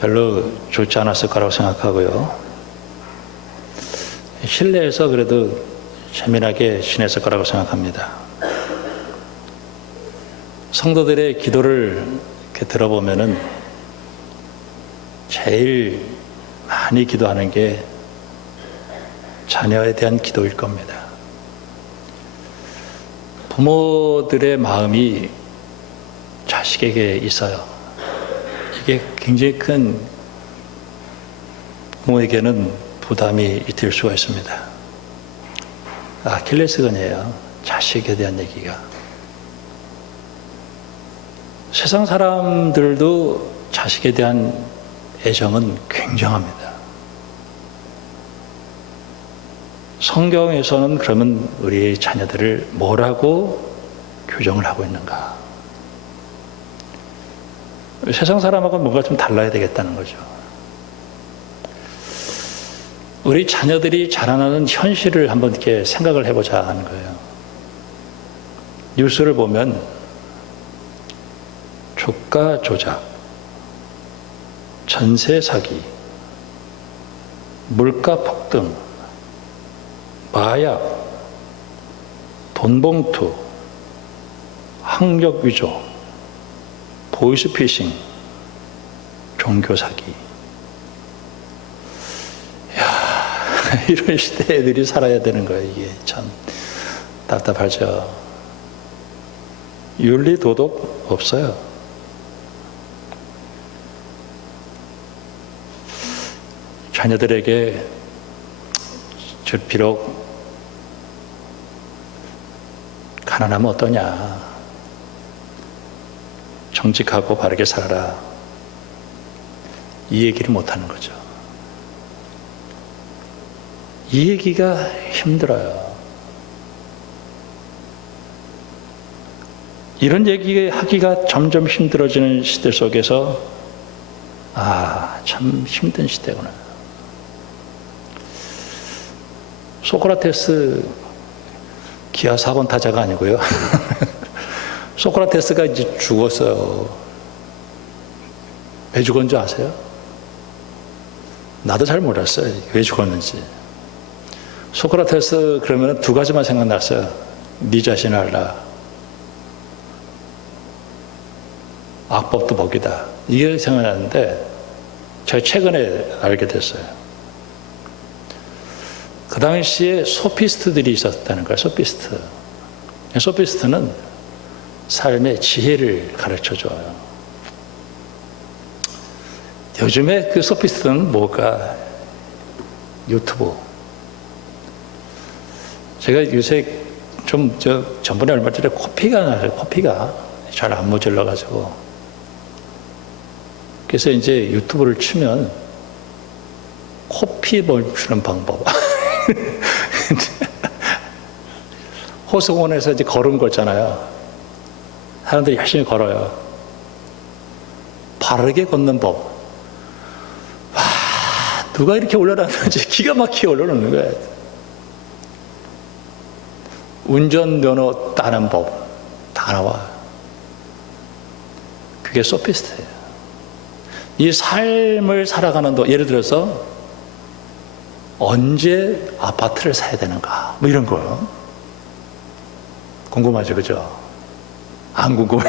별로 좋지 않았을 거라고 생각하고요. 실내에서 그래도 재미나게 지냈을 거라고 생각합니다. 성도들의 기도를 이렇게 들어보면은 제일 많이 기도하는 게 자녀에 대한 기도일 겁니다. 부모들의 마음이 자식에게 있어요. 이게 굉장히 큰 부모에게는 부담이 될 수가 있습니다. 아킬레스건이에요. 자식에 대한 얘기가. 세상 사람들도 자식에 대한 애정은 굉장합니다. 성경에서는 그러면 우리 자녀들을 뭐라고 교정을 하고 있는가? 세상 사람하고 뭔가 좀 달라야 되겠다는 거죠. 우리 자녀들이 자라나는 현실을 한번 이렇게 생각을 해보자 하는 거예요. 뉴스를 보면 주가 조작, 전세 사기, 물가 폭등, 마약, 돈봉투, 학력 위조, 보이스피싱, 종교 사기. 이런 시대에 애들이 살아야 되는 거예요. 이게 참 답답하죠. 윤리 도덕 없어요. 자녀들에게 비록 가난하면 어떠냐, 정직하고 바르게 살아라, 이 얘기를 못하는 거죠. 이 얘기가 힘들어요. 이런 얘기 하기가 점점 힘들어지는 시대 속에서 참 힘든 시대구나. 소크라테스 기아 4번 타자가 아니고요. 소크라테스가 이제 죽었어요. 왜 죽었는지 아세요? 나도 잘 몰랐어요. 왜 죽었는지. 소크라테스 그러면 두 가지만 생각났어요. 네 자신을 알라. 악법도 복이다. 이게 생각났는데 제가 최근에 알게 됐어요. 그 당시에 소피스트들이 있었다는 거예요. 소피스트. 소피스트는 삶의 지혜를 가르쳐줘요. 요즘에 그 소피스트는 뭘까? 유튜브. 제가 요새 전번에 얼마 전에 코피가 나요. 코피가 잘 안 모질러가지고. 그래서 이제 유튜브를 치면 코피 멈추는 방법. 호수공원에서 이제 걸음 걷잖아요. 사람들이 열심히 걸어요. 바르게 걷는 법. 누가 이렇게 올려놨는지 기가 막히게 올려놓는 거예요. 운전면허 따는 법 다 나와. 그게 소피스트예요. 이 삶을 살아가는 예를 들어서 언제 아파트를 사야 되는가 뭐 이런 거 궁금하죠, 그죠? 안 궁금해.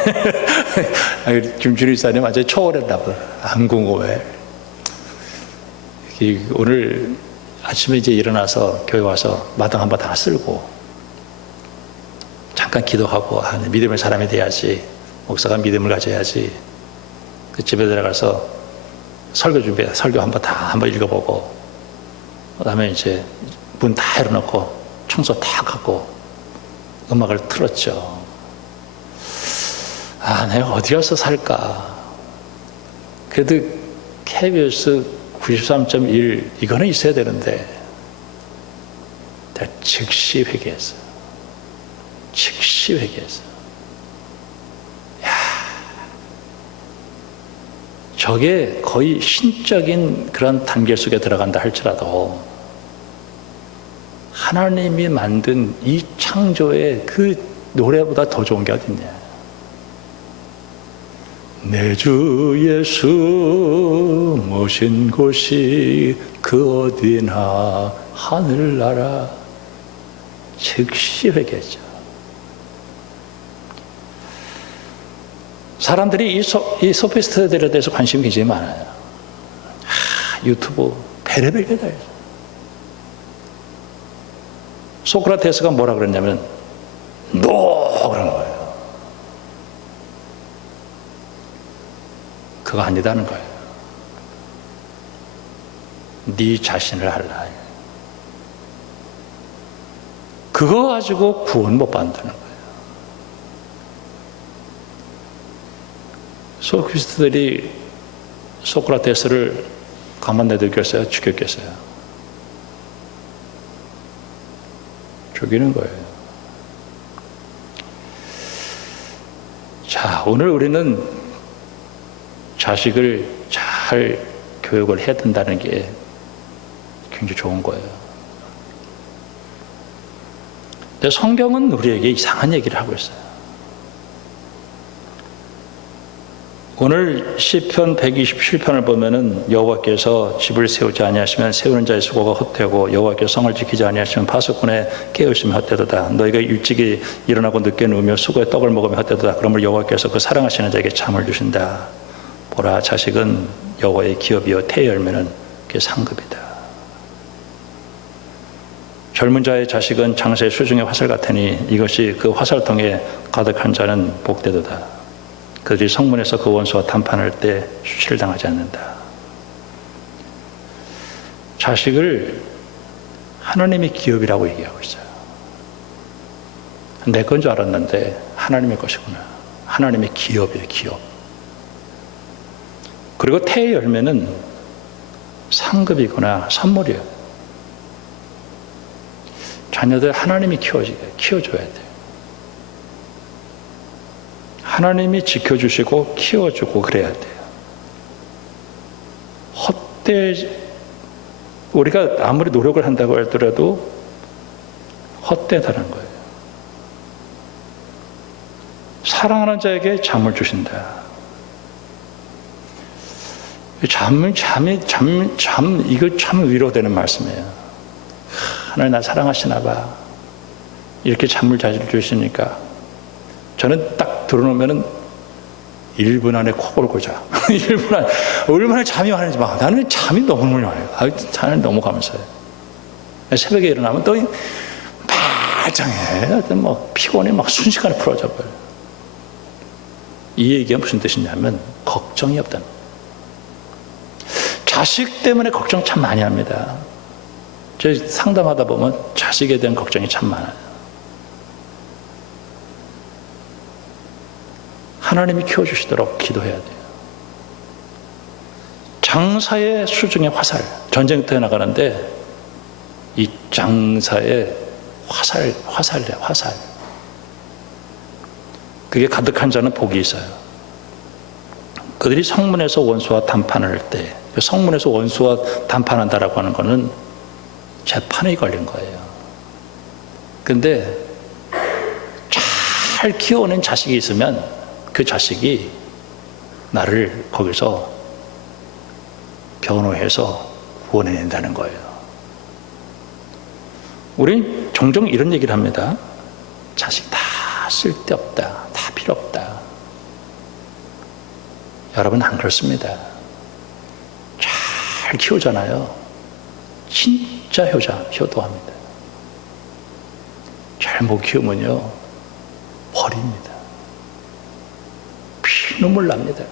김준일 사님 완전히 초월했나 봐. 안 궁금해. 오늘 아침에 이제 일어나서 교회 와서 마당 한번 다 쓸고 잠깐 기도하고 믿음의 사람이 돼야지, 목사가 믿음을 가져야지. 그 집에 들어가서 설교 준비해. 설교 한번 읽어보고, 그 다음에 이제 문 다 열어놓고 청소 다 하고 음악을 틀었죠. 내가 어디 가서 살까? 그래도 KBS 93.1 이거는 있어야 되는데 내가 즉시 회개했어요. 즉시 회개했어요. 저게 거의 신적인 그런 단계 속에 들어간다 할지라도 하나님이 만든 이 창조의 그 노래보다 더 좋은 게 어딨냐. 내 주 예수 모신 곳이 그 어디나 하늘나라. 즉시 회개했죠. 사람들이 이 소피스트들에 대해서 관심이 굉장히 많아요. 유튜브 별의별 게 다 있어요. 소크라테스가 뭐라 그랬냐면 노 그런 거예요. 그거 아니다는 거예요. 네 자신을 알라. 그거 가지고 구원 못 받는다는 거예요. 소피스트들이 소크라테스를 가만 내두겠어요? 죽였겠어요? 죽이는 거예요. 자, 오늘 우리는 자식을 잘 교육을 해야 된다는 게 굉장히 좋은 거예요. 근데 성경은 우리에게 이상한 얘기를 하고 있어요. 오늘 시편 127편을 보면은 여호와께서 집을 세우지 아니하시면 세우는 자의 수고가 헛되고 여호와께서 성을 지키지 아니하시면 파수꾼의 깨어있으면 헛되도다. 너희가 일찍이 일어나고 늦게 누우며 수고의 떡을 먹으면 헛되도다. 그러므로 여호와께서 그 사랑하시는 자에게 잠을 주신다. 보라, 자식은 여호와의 기업이요 태의 열매는 그게 상급이다. 젊은 자의 자식은 장세의 수중의 화살 같으니 이것이 그 화살통에 가득한 자는 복되도다. 그들이 성문에서 그 원수와談판할 때 수치를 당하지 않는다. 자식을 하나님의 기업이라고 얘기하고 있어요. 내 건 줄 알았는데 하나님의 것이구나. 하나님의 기업이에요, 기업. 그리고 태의 열매는 상급이구나, 선물이에요. 자녀들 하나님이 키워줘야 돼요. 하나님이 지켜주시고 키워주고 그래야 돼요. 우리가 아무리 노력을 한다고 하더라도 헛되다는 거예요. 사랑하는 자에게 잠을 주신다. 이거 참 위로되는 말씀이에요. 하나님 나 사랑하시나 봐. 이렇게 잠을 잘 주시니까 저는 딱 들어놓으면은 1분 안에 코골 고자. 1분 안에 얼마나 잠이 많은지 막 나는 잠이 너무 와요. 잠이 너무 감사해요. 새벽에 일어나면 또 말짱해. 뭐 피곤이 막 순식간에 풀어져 버려요. 이 얘기가 무슨 뜻이냐면 걱정이 없다는 거예요. 자식 때문에 걱정 참 많이 합니다. 저 상담하다 보면 자식에 대한 걱정이 참 많아요. 하나님이 키워주시도록 기도해야 돼요. 장사의 수중의 화살, 전쟁터에 나가는데 이 장사의 화살이래, 화살. 그게 가득한 자는 복이 있어요. 그들이 성문에서 원수와談판을 할 때, 성문에서 원수와談판한다라고 하는 거는 재판에 걸린 거예요. 근데 잘 키워낸 자식이 있으면 그 자식이 나를 거기서 변호해서 구원해낸다는 거예요. 우린 종종 이런 얘기를 합니다. 자식 다 쓸데없다. 다 필요 없다. 여러분 안 그렇습니다. 잘 키우잖아요. 진짜 효도합니다. 잘못 키우면요 버립니다. 피눈물 납니다.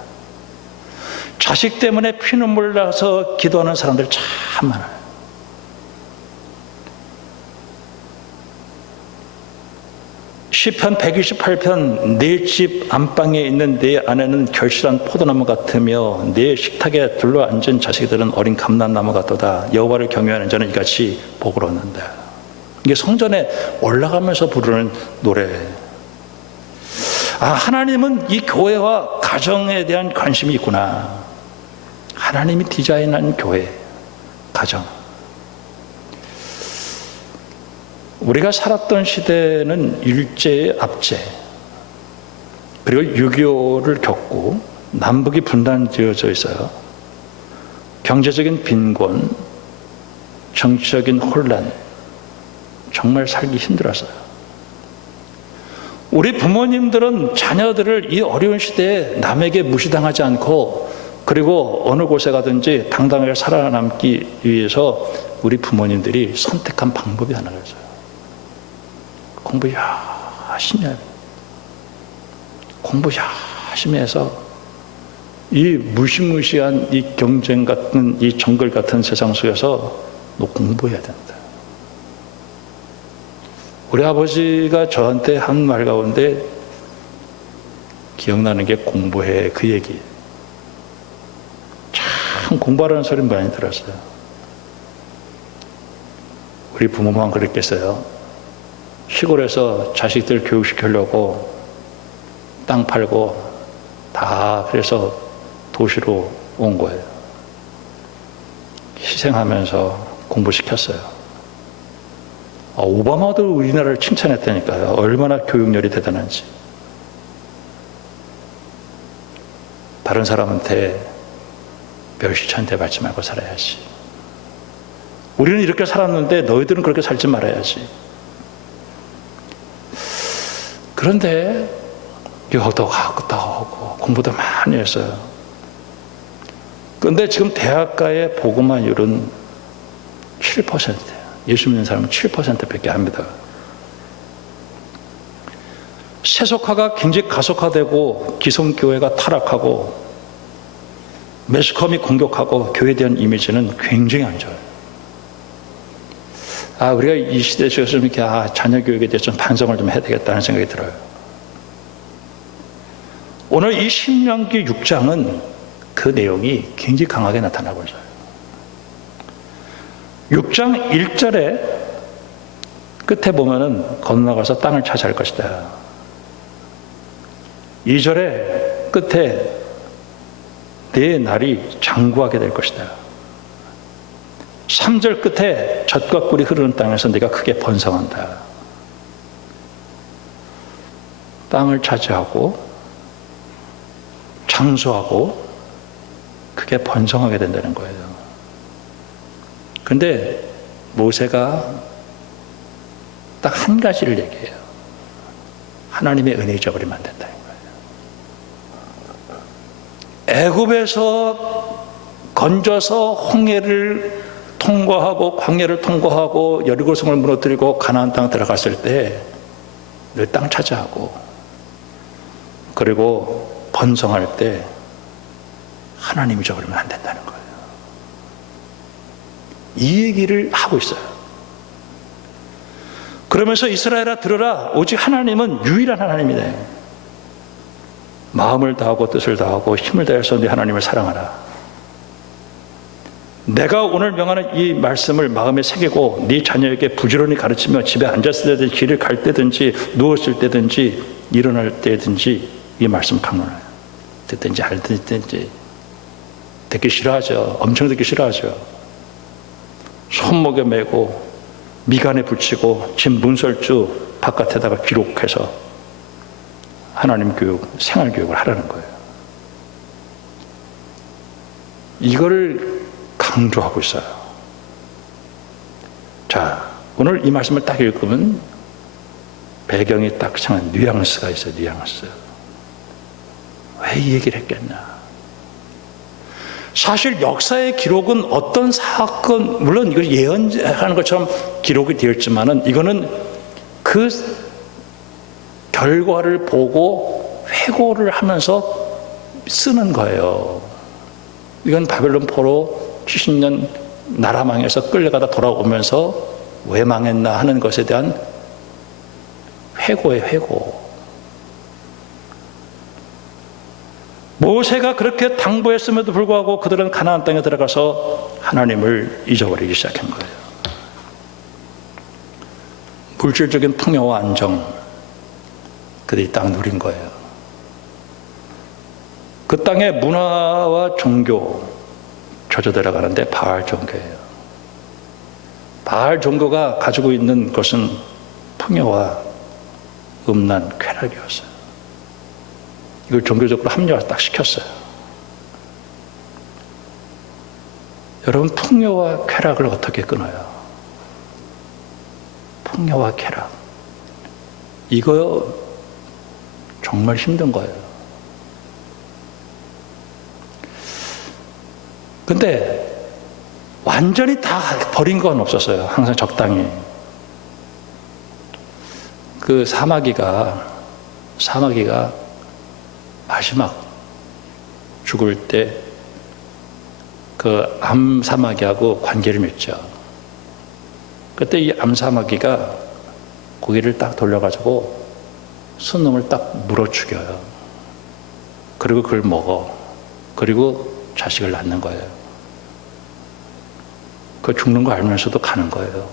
자식 때문에 피눈물 나서 기도하는 사람들 참 많아요. 시편 128편 내 집 안방에 있는 내 아내는 결실한 포도나무 같으며 내 식탁에 둘러앉은 자식들은 어린 감람나무 같도다. 여호와를 경외하는 자는 이같이 복을 얻는다. 이게 성전에 올라가면서 부르는 노래예요. 하나님은 이 교회와 가정에 대한 관심이 있구나. 하나님이 디자인한 교회, 가정. 우리가 살았던 시대는 일제의 압제, 그리고 6.25를 겪고 남북이 분단되어져 있어요. 경제적인 빈곤, 정치적인 혼란, 정말 살기 힘들었어요. 우리 부모님들은 자녀들을 이 어려운 시대에 남에게 무시당하지 않고, 그리고 어느 곳에 가든지 당당하게 살아남기 위해서 우리 부모님들이 선택한 방법이 하나가 있어요. 공부 열심히 해야 돼요. 공부 열심히 해서 이 무시무시한 이 경쟁 같은, 이 정글 같은 세상 속에서 너 공부해야 된다. 우리 아버지가 저한테 한 말 가운데 기억나는 게 공부해, 그 얘기. 참 공부하라는 소리 많이 들었어요. 우리 부모만 그랬겠어요. 시골에서 자식들 교육시키려고 땅 팔고 다 그래서 도시로 온 거예요. 희생하면서 공부시켰어요. 오바마도 우리나라를 칭찬했다니까요. 얼마나 교육열이 대단한지. 다른 사람한테 멸시천대 받지 말고 살아야지. 우리는 이렇게 살았는데 너희들은 그렇게 살지 말아야지. 그런데 여기도 가고 또 오고 공부도 많이 했어요. 그런데 지금 대학가의 복음화율은 7%예요. 예수 믿는 사람은 7%밖에 안 믿어요. 세속화가 굉장히 가속화되고 기성교회가 타락하고 매스컴이 공격하고 교회에 대한 이미지는 굉장히 안 좋아요. 우리가 이 시대 속에서 좀 이렇게 자녀 교육에 대해서 좀 반성을 좀 해야 되겠다는 생각이 들어요. 오늘 이 신명기 6장은 그 내용이 굉장히 강하게 나타나고 있어요. 6장 1절에 끝에 보면은 건너가서 땅을 차지할 것이다. 2절에 끝에 내 날이 장구하게 될 것이다. 3절 끝에 젖과 꿀이 흐르는 땅에서 네가 크게 번성한다. 땅을 차지하고 장수하고 크게 번성하게 된다는 거예요. 그런데 모세가 딱 한 가지를 얘기해요. 하나님의 은혜 잊어버리면 안 된다는 거예요. 애굽에서 건져서 홍해를 통과하고 광야를 통과하고 여리고성을 무너뜨리고 가나안 땅 들어갔을 때 늘 땅 차지하고 그리고 번성할 때 하나님 잊어버리면 안 된다는 거예요. 이 얘기를 하고 있어요. 그러면서 이스라엘아 들으라, 오직 하나님은 유일한 하나님이다. 마음을 다하고 뜻을 다하고 힘을 다해서 네 하나님을 사랑하라. 내가 오늘 명하는 이 말씀을 마음에 새기고 네 자녀에게 부지런히 가르치며 집에 앉았을 때든지 길을 갈 때든지 누웠을 때든지 일어날 때든지 이 말씀 강론해요. 듣든지 안 듣든지. 듣기 싫어하죠. 엄청 듣기 싫어하죠. 손목에 메고 미간에 붙이고 집 문설주 바깥에다가 기록해서 하나님 교육, 생활 교육을 하라는 거예요. 이거를 강조하고 있어요. 자, 오늘 이 말씀을 딱 읽으면 배경이 딱 상한 뉘앙스가 있어요. 뉘앙스. 왜 이 얘기를 했겠나? 사실 역사의 기록은 어떤 사건, 물론 이걸 예언하는 것처럼 기록이 되어 있지만은 이거는 그 결과를 보고 회고를 하면서 쓰는 거예요. 이건 바벨론 포로 70년 나라 망해서 끌려가다 돌아오면서 왜 망했나 하는 것에 대한 회고의 회고. 모세가 그렇게 당부했음에도 불구하고 그들은 가나안 땅에 들어가서 하나님을 잊어버리기 시작한 거예요. 물질적인 풍요와 안정, 그들이 딱 누린 거예요. 그 땅의 문화와 종교 젖어 들어가는데 바알 종교예요. 바알 종교가 가지고 있는 것은 풍요와 음란, 쾌락이었어요. 이걸 종교적으로 합리화 딱 시켰어요. 여러분, 풍요와 쾌락을 어떻게 끊어요? 풍요와 쾌락. 이거 정말 힘든 거예요. 근데 완전히 다 버린 건 없었어요. 항상 적당히. 그 사마귀가 마지막 죽을 때 그 암사마귀하고 관계를 맺죠. 그때 이 암사마귀가 고개를 딱 돌려가지고 순놈을 딱 물어 죽여요. 그리고 그걸 먹어. 그리고 자식을 낳는 거예요. 그 죽는 거 알면서도 가는 거예요.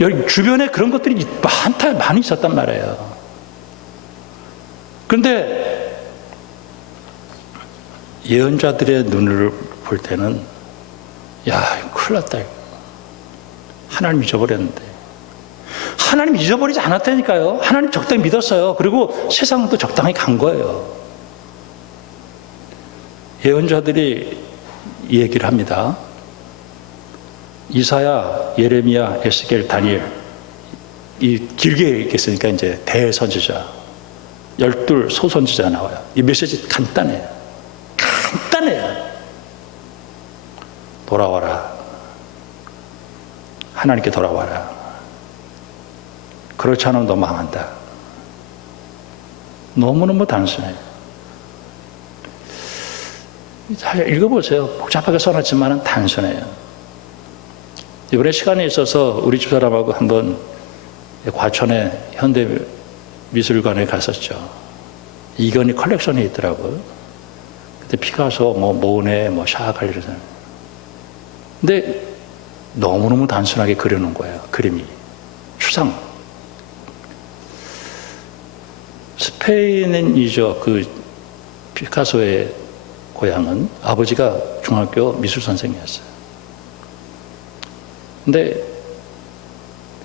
여기 주변에 그런 것들이 많이 있었단 말이에요. 그런데 예언자들의 눈을 볼 때는 야, 큰일 났다. 하나님 잊어버렸는데. 하나님 잊어버리지 않았다니까요. 하나님 적당히 믿었어요. 그리고 세상도 적당히 간 거예요. 예언자들이 이 얘기를 합니다. 이사야, 예레미야, 에스겔, 다니엘, 이 길게 얘기했으니까 이제 대선지자, 12 소선지자 나와요. 이 메시지 간단해요. 돌아와라. 하나님께 돌아와라. 그렇지 않으면 너 망한다. 너무너무 단순해요. 잘 읽어보세요. 복잡하게 써놨지만 단순해요. 이번에 시간이 있어서 우리 집사람하고 한번 과천에 현대미술관에 갔었죠. 이건희 컬렉션이 있더라고요. 그때 피카소, 모네, 샤갈 이런 사람. 근데 너무너무 단순하게 그려놓은 거예요. 그림이. 추상. 스페인이죠. 그 피카소의 고향은 아버지가 중학교 미술 선생이었어요. 근데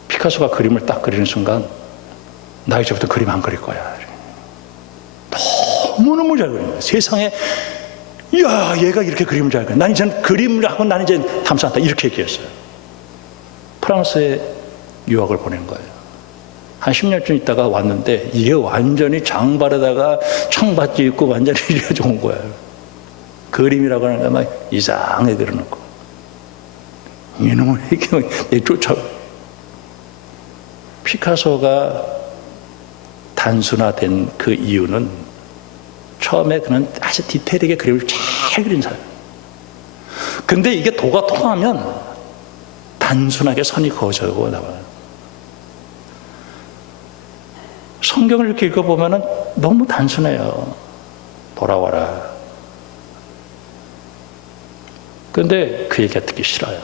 피카소가 그림을 딱 그리는 순간 나 이제부터 그림 안 그릴 거야. 너무너무 잘 그린 거야. 세상에 이야, 얘가 이렇게 그림을 잘 그려. 난 이제는 그림을 하고 난 이제 탐사한다. 이렇게 얘기했어요. 프랑스에 유학을 보낸 거예요. 한 10년쯤 있다가 왔는데 이게 완전히 장발에다가 청바지 입고 완전히 이렇게 온 거예요. 그림이라고 하는 게 막 이상하게 그려놓고. 이놈을 이렇게 내쫓아. 피카소가 단순화된 그 이유는 처음에 그는 아주 디테일하게 그림을 잘 그린 사람. 근데 이게 도가 통하면 단순하게 선이 그어져고 나와요. 성경을 이렇게 읽어보면 너무 단순해요. 돌아와라. 그런데 그 얘기가 듣기 싫어요.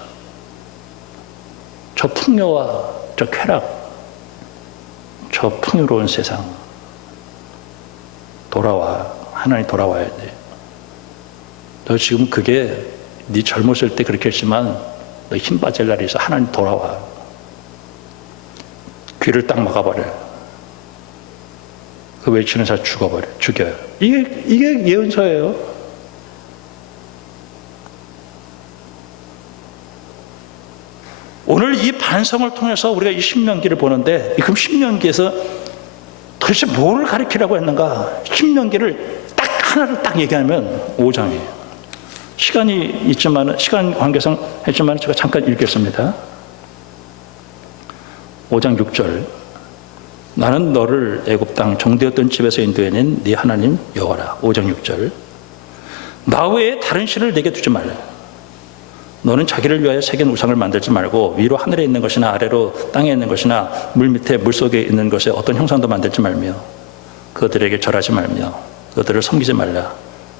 저 풍요와 저 쾌락, 저 풍요로운 세상, 돌아와. 하나님 돌아와야 돼. 너 지금 그게 네 젊었을 때 그렇게 했지만 너 힘 빠질 날이 있어. 하나님 돌아와. 귀를 딱 막아버려. 그 외치는 사람 죽여요. 이게 예언서예요. 오늘 이 반성을 통해서 우리가 이 신명기를 보는데, 그럼 신명기에서 도대체 뭐를 가르치라고 했는가? 신명기를 딱 하나를 딱 얘기하면 5장이에요. 시간이 있지만, 시간 관계상 했지만 제가 잠깐 읽겠습니다. 5장 6절. 나는 너를 애굽 땅 종되었던 집에서 인도해낸 네 하나님 여호와라. 5장 6절. 나 외에 다른 신을 내게 두지 말라. 너는 자기를 위하여 새긴 우상을 만들지 말고 위로 하늘에 있는 것이나 아래로 땅에 있는 것이나 물 밑에 물속에 있는 것에 어떤 형상도 만들지 말며 그들에게 절하지 말며 그들을 섬기지 말라.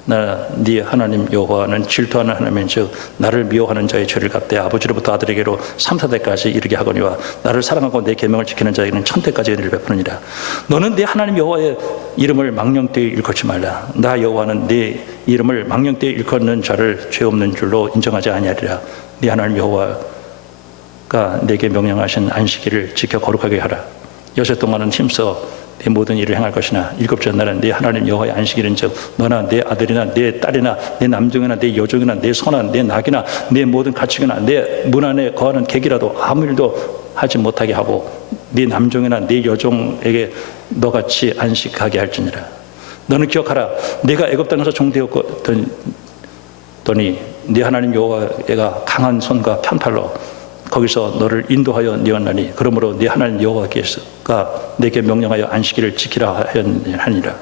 나 네 하나님 여호와는 질투하는 하나님인즉 나를 미워하는 자의 죄를 갚되 아버지로부터 아들에게로 3, 4대까지 이르게 하거니와 나를 사랑하고 내 계명을 지키는 자에게는 1000대까지 은혜를 베푸느니라. 너는 네 하나님 여호와의 이름을 망령되이 일컫지 말라. 나 여호와는 네 이름을 망령되이 일컫는 자를 죄 없는 줄로 인정하지 아니하리라. 네 하나님 여호와가 내게 명령하신 안식일을 지켜 거룩하게 하라. 여섯 동안은 힘써 내 모든 일을 행할 것이나 일곱째 날은 내 하나님 여호와의 안식일인즉 너나 내 아들이나 내 딸이나 내 남종이나 내 여종이나 내 소나 내 낙이나 내 모든 가축이나 내 문 안에 거하는 객이라도 아무 일도 하지 못하게 하고 네 남종이나 네 여종에게 너같이 안식하게 할지니라. 너는 기억하라. 내가 애굽 땅에서 종되었더니 네 하나님 여호와가 강한 손과 편팔로 거기서 너를 인도하여 내었나니 그러므로 네 하나님 여호와께서가 내게 명령하여 안식일을 지키라 하니라.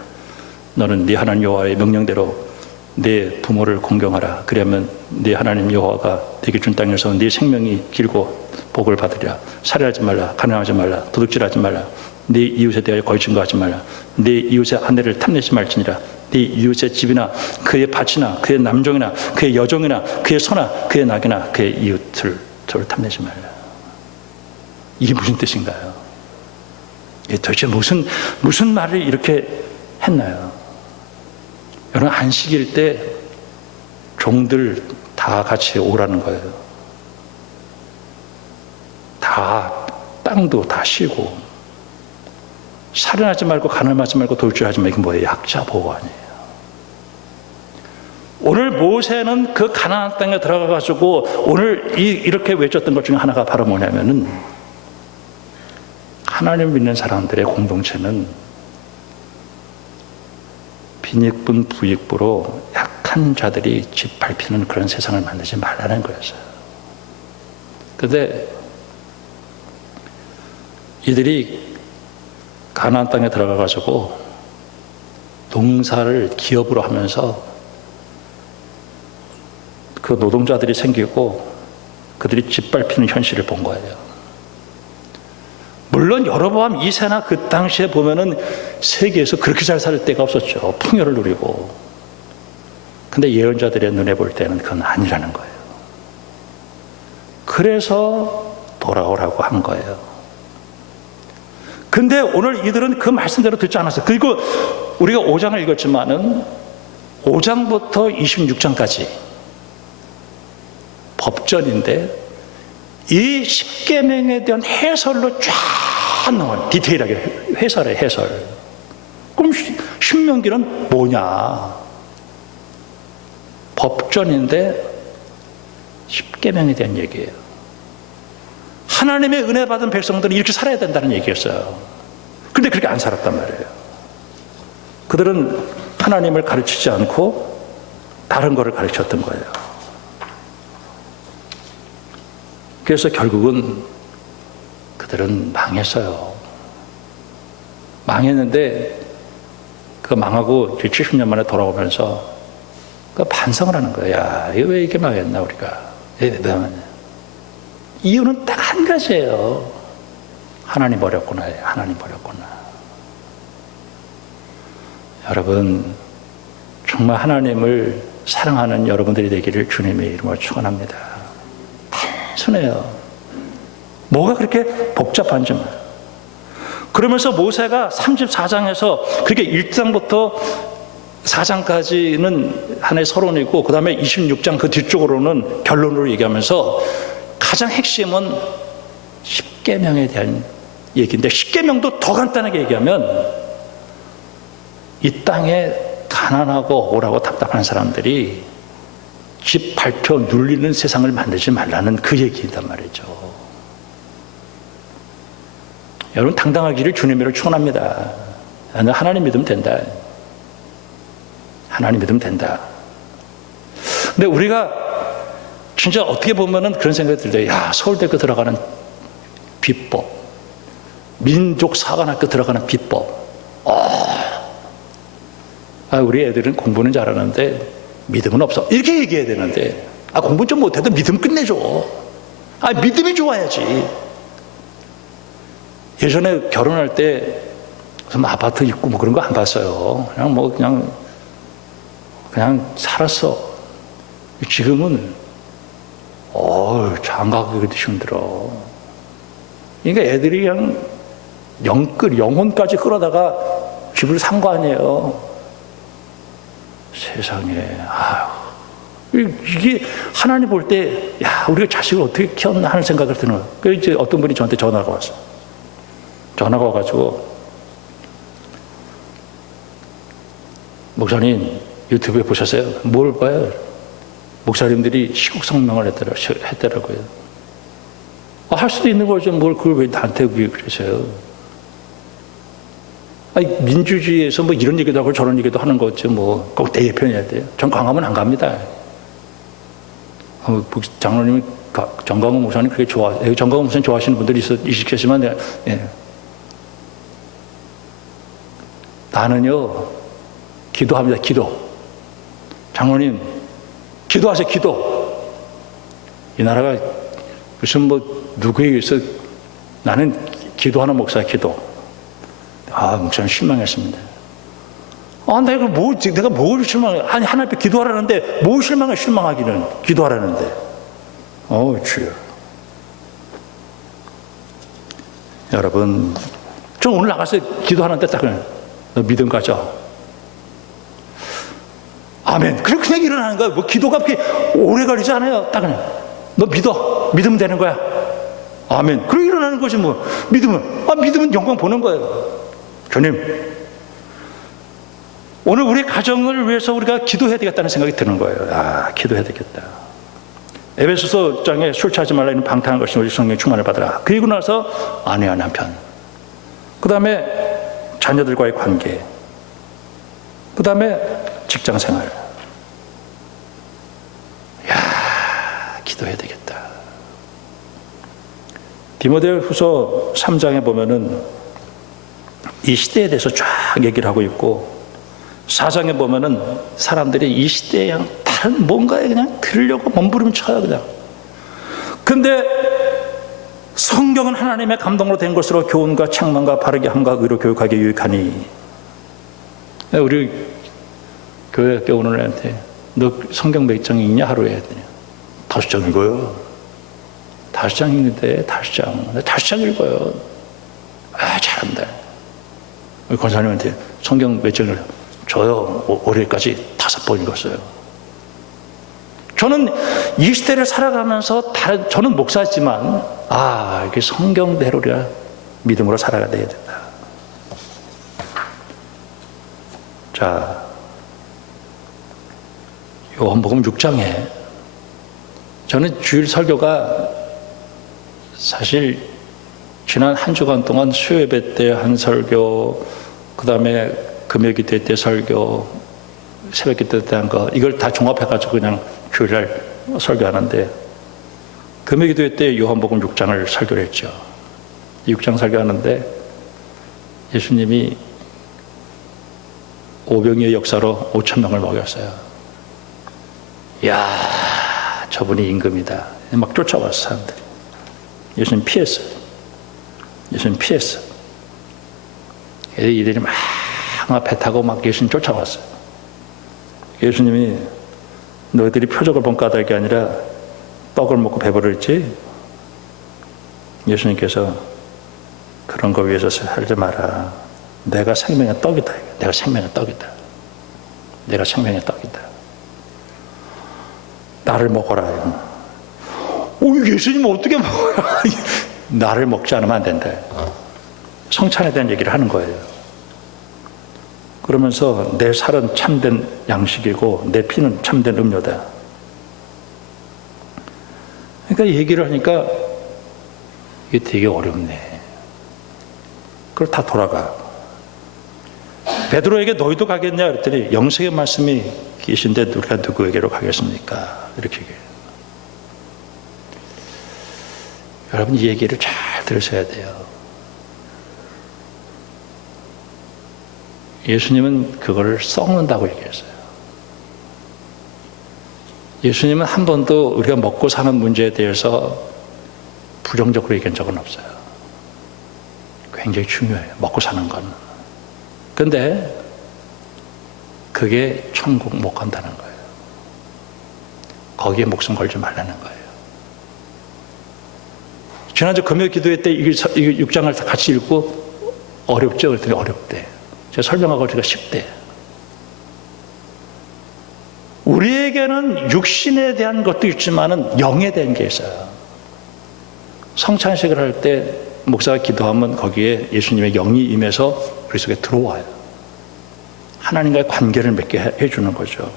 너는 네 하나님 여호와의 명령대로 네 부모를 공경하라. 그러면 네 하나님 여호와가 네게 준 땅에서 네 생명이 길고 복을 받으리라. 살인하지 말라. 간음하지 말라. 도둑질하지 말라. 네 이웃에 대하여 거짓 증거하지 말라. 네 이웃의 아내를 탐내지 말지니라. 네 이웃의 집이나 그의 밭이나 그의 남종이나 그의 여종이나 그의 소나 그의 낙이나 그의 이웃을 탐내지 말라. 이게 무슨 뜻인가요? 도대체 무슨 말을 이렇게 했나요? 여러분, 안식일 때 종들 다 같이 오라는 거예요. 다 땅도 다 쉬고 살인하지 말고 간음하지 말고 도둑질하지 말고 이게 뭐예요? 약자 보호 아니에요. 오늘 모세는 그 가나안 땅에 들어가가지고 오늘 이렇게 외쳤던 것 중에 하나가 바로 뭐냐면은 하나님 믿는 사람들의 공동체는 빈익분 부익부로 약한 자들이 짓밟히는 그런 세상을 만들지 말라는 거였어요. 그런데 이들이 가나안 땅에 들어가가지고 농사를 기업으로 하면서 그 노동자들이 생기고 그들이 짓밟히는 현실을 본 거예요. 물론 여로보암 2세나 그 당시에 보면은 세계에서 그렇게 잘 살 때가 없었죠. 풍요를 누리고. 근데 예언자들의 눈에 볼 때는 그건 아니라는 거예요. 그래서 돌아오라고 한 거예요. 근데 오늘 이들은 그 말씀대로 듣지 않았어요. 그리고 우리가 5장을 읽었지만은 5장부터 26장까지 법전인데 이 십계명에 대한 해설로 쫙 나와요. 디테일하게 해설. 그럼 신명기는 뭐냐? 법전인데 십계명에 대한 얘기예요. 하나님의 은혜 받은 백성들은 이렇게 살아야 된다는 얘기였어요. 그런데 그렇게 안 살았단 말이에요. 그들은 하나님을 가르치지 않고 다른 거를 가르쳤던 거예요. 그래서 결국은 그들은 망했어요. 망했는데 그 망하고 70년 만에 돌아오면서 그 반성을 하는 거예요. 야, 이거 왜 이렇게 망했나 우리가. 이유는 딱 한 가지예요. 하나님 버렸구나. 하나님 버렸구나. 여러분, 정말 하나님을 사랑하는 여러분들이 되기를 주님의 이름으로 축원합니다. 단순해요. 뭐가 그렇게 복잡한지 말이에요. 그러면서 모세가 34장에서 그렇게 1장부터 4장까지는 하나의 서론이고 그 다음에 26장 그 뒤쪽으로는 결론으로 얘기하면서 가장 핵심은 십계명에 대한 얘기인데, 십계명도 더 간단하게 얘기하면 이 땅에 가난하고 억울하고 답답한 사람들이 집 밟혀 눌리는 세상을 만들지 말라는 그 얘기단 말이죠. 여러분, 당당하기를 주님으로 축원합니다. 하나님 믿으면 된다. 하나님 믿으면 된다. 근데 우리가 진짜 어떻게 보면은 그런 생각이 들어요. 야, 서울대학교 들어가는 비법, 민족 사관학교 들어가는 비법. 우리 애들은 공부는 잘하는데 믿음은 없어. 이렇게 얘기해야 되는데, 공부 좀 못해도 믿음 끝내줘. 믿음이 좋아야지. 예전에 결혼할 때 무슨 아파트 있고 뭐 그런 거 안 봤어요. 그냥 살았어. 지금은 장가가기도 힘들어. 그러니까 애들이 그냥 영혼까지 끌어다가 집을 산 거 아니에요. 세상에, 이게 하나님 볼 때, 우리가 자식을 어떻게 키웠나 하는 생각을 드는 거예요. 그래서 이제 어떤 분이 저한테 전화가 왔어요. 전화가 와가지고, 목사님 유튜브에 보셨어요? 뭘 봐요? 목사님들이 시국 성명을 했더라고요. 할 수도 있는 거죠. 뭘 그걸 왜 나한테 그러세요? 아니, 민주주의에서 뭐 이런 얘기도 하고 저런 얘기도 하는 거죠. 뭐 꼭 내 편해야 돼요. 전 광화문 안 갑니다. 장로님이 정광훈 목사님 그렇게 정광훈 목사님 좋아하시는 분들이 있으시겠지만, 예. 나는요 기도합니다. 기도. 장로님 기도하세요. 기도. 이 나라가 무슨 뭐 누구에 의해서 나는 기도하는 목사 기도. 목사님 실망했습니다. 내가 뭘 실망해? 아니, 하나님 앞에 기도하라는데, 뭘 실망하기는, 기도하라는데. 주여. 여러분, 저 오늘 나가서 기도하는데 딱 그냥, 너 믿음 가져. 아멘. 그냥 일어나는 거야. 뭐 기도가 그렇게 오래 걸리지 않아요. 딱 그냥, 너 믿어. 믿으면 되는 거야. 아멘. 그리고 일어나는 거지 뭐. 믿으면 영광 보는 거예요. 주님, 오늘 우리 가정을 위해서 우리가 기도해야 되겠다는 생각이 드는 거예요. 기도해야 되겠다. 에베소서 장에 술 취하지 말라 이는 방탕한 것이 오직 성령의 충만을 받으라. 그리고 나서 아내와 남편, 그 다음에 자녀들과의 관계, 그 다음에 직장 생활. 기도해야 되겠다. 디모데후서 3장에 보면은 이 시대에 대해서 쫙 얘기를 하고 있고, 4장에 보면은 사람들이 이 시대에 그냥 다른 뭔가에 그냥 들으려고 몸부림쳐요, 그냥. 근데 성경은 하나님의 감동으로 된 것으로 교훈과 책망과 바르게 함과 의로 교육하기 유익하니. 우리 교회 학교 오는 애한테 너 성경 몇 장 읽냐 하루에 했더니 5장 읽어요. 5장 읽는데 5장 읽어요. 잘한다. 우리 권사님한테 성경 몇 장을 저요 올해까지 5번 읽었어요. 저는 이 시대를 살아가면서 저는 목사지만 이게 성경대로라 믿음으로 살아가야 된다. 자, 요한복음 6장에 저는 주일 설교가 사실 지난 한 주간 동안 수요예배 때 한 설교, 그 다음에 금요기도 때 설교, 새벽기도 때 한 거, 이걸 다 종합해가지고 그냥 주일날 설교하는데, 금요기도 때 요한복음 6장을 설교를 했죠. 6장 설교하는데 예수님이 오병이의 역사로 5,000명을 먹였어요. 저분이 임금이다. 막 쫓아왔어, 사람들이. 예수님 피했어요. 이들이 막 배 타고 막 예수님 쫓아왔어요. 예수님이 너희들이 표적을 본 까닭이 아니라 떡을 먹고 배부를지, 예수님께서 그런 거 위해서 살지 마라. 내가 생명의 떡이다. 내가 생명의 떡이다. 나를 먹어라. 예수님 어떻게 먹어요? 나를 먹지 않으면 안 된다. 성찬에 대한 얘기를 하는 거예요. 그러면서 내 살은 참된 양식이고 내 피는 참된 음료다. 그러니까 얘기를 하니까 이게 되게 어렵네. 그걸 다 돌아가. 베드로에게 너희도 가겠냐 그랬더니 영생의 말씀이 계신데 우리가 누구에게로 가겠습니까? 이렇게 얘기해요. 여러분, 이 얘기를 잘 들으셔야 돼요. 예수님은 그걸 썩는다고 얘기했어요. 예수님은 한 번도 우리가 먹고 사는 문제에 대해서 부정적으로 얘기한 적은 없어요. 굉장히 중요해요, 먹고 사는 건. 근데 그게 천국 못 간다는 거예요. 거기에 목숨 걸지 말라는 거예요. 지난주 금요 기도회 때 이 6장을 같이 읽고 어렵죠? 그랬더니 어렵대. 제가 설명하고 제가 쉽대. 우리에게는 육신에 대한 것도 있지만은 영에 대한 게 있어요. 성찬식을 할 때 목사가 기도하면 거기에 예수님의 영이 임해서 우리 속에 들어와요. 하나님과의 관계를 맺게 해주는 거죠.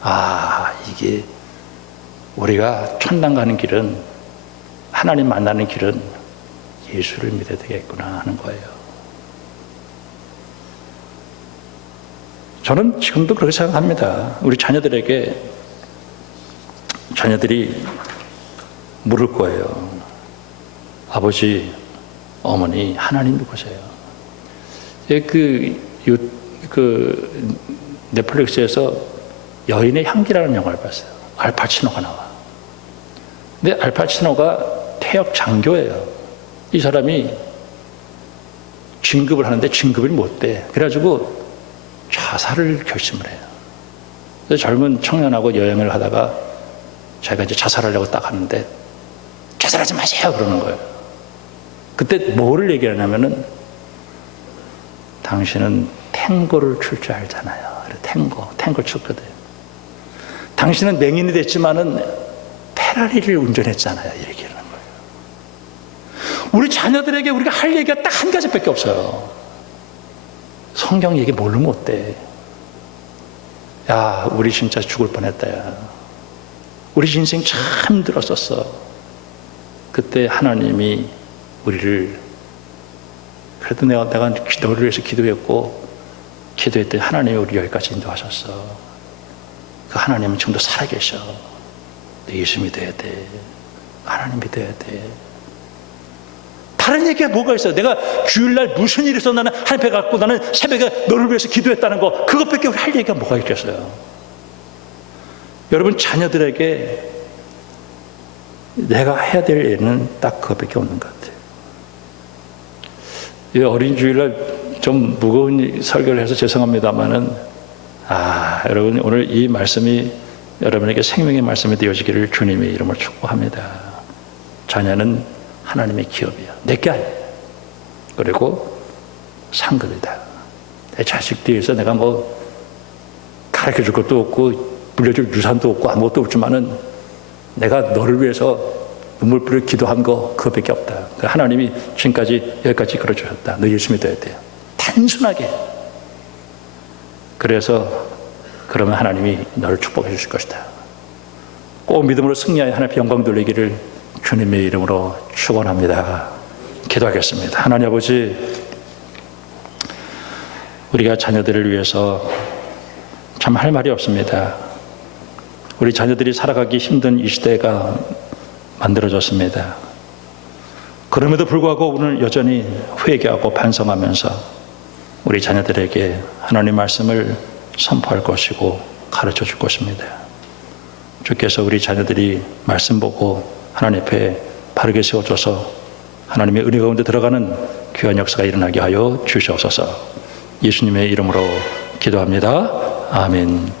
아, 이게 우리가 천당 가는 길은, 하나님 만나는 길은 예수를 믿어야 되겠구나 하는 거예요. 저는 지금도 그렇게 생각합니다. 우리 자녀들이 물을 거예요. 아버지, 어머니, 하나님 누구세요? 넷플릭스에서 여인의 향기라는 영화를 봤어요. 알파치노가 나와. 근데 알파치노가 퇴역 장교예요. 이 사람이 진급을 하는데 진급을 못 돼. 그래가지고 자살을 결심을 해요. 그래서 젊은 청년하고 여행을 하다가 자기가 이제 자살하려고 딱 하는데 자살하지 마세요 그러는 거예요. 그때 뭐를 얘기하냐면은 당신은 탱고를 출 줄 알잖아요. 탱고 쳤거든. 당신은 맹인이 됐지만은 페라리를 운전했잖아요. 이 얘기하는 거예요. 우리 자녀들에게 우리가 할 얘기가 딱 한 가지밖에 없어요. 성경 얘기 뭘로 못돼. 야, 우리 진짜 죽을 뻔했다. 야. 우리 인생 참 힘들었었어. 그때 하나님이 우리를, 그래도 내가 너를 위해서 기도했더니 하나님이 우리 여기까지 인도하셨어. 그 하나님은 지금도 살아계셔. 너 예수 믿어야 돼. 하나님 믿어야 돼. 다른 얘기가 뭐가 있어요? 내가 주일날 무슨 일이 있어 나는 하나님 앞에 갔고 나는 새벽에 너를 위해서 기도했다는 거, 그것밖에 우리 할 얘기가 뭐가 있겠어요? 여러분, 자녀들에게 내가 해야 될 일은 딱 그것밖에 없는 것 같아요. 이 어린 주일날 좀 무거운 설교를 해서 죄송합니다만은, 여러분, 오늘 이 말씀이 여러분에게 생명의 말씀이 되어지기를 주님의 이름으로 축복합니다. 자녀는 하나님의 기업이야. 내게 아니야. 그리고 상급이다. 내 자식 뒤에서 내가 뭐 가르쳐 줄 것도 없고 물려줄 유산도 없고 아무것도 없지만은 내가 너를 위해서 눈물 뿌려 기도한 거 그거밖에 없다. 하나님이 지금까지 여기까지 이끌어주셨다. 너 예수 믿어야 돼요. 단순하게. 그래서 그러면 하나님이 너를 축복해 주실 것이다. 꼭 믿음으로 승리하여 하나님께 영광 돌리기를 주님의 이름으로 축원합니다. 기도하겠습니다. 하나님 아버지, 우리가 자녀들을 위해서 참 할 말이 없습니다. 우리 자녀들이 살아가기 힘든 이 시대가 만들어졌습니다. 그럼에도 불구하고 오늘 여전히 회개하고 반성하면서 우리 자녀들에게 하나님 말씀을 선포할 것이고 가르쳐 줄 것입니다. 주께서 우리 자녀들이 말씀 보고 하나님 앞에 바르게 세워줘서 하나님의 은혜 가운데 들어가는 귀한 역사가 일어나게 하여 주시옵소서. 예수님의 이름으로 기도합니다. 아멘.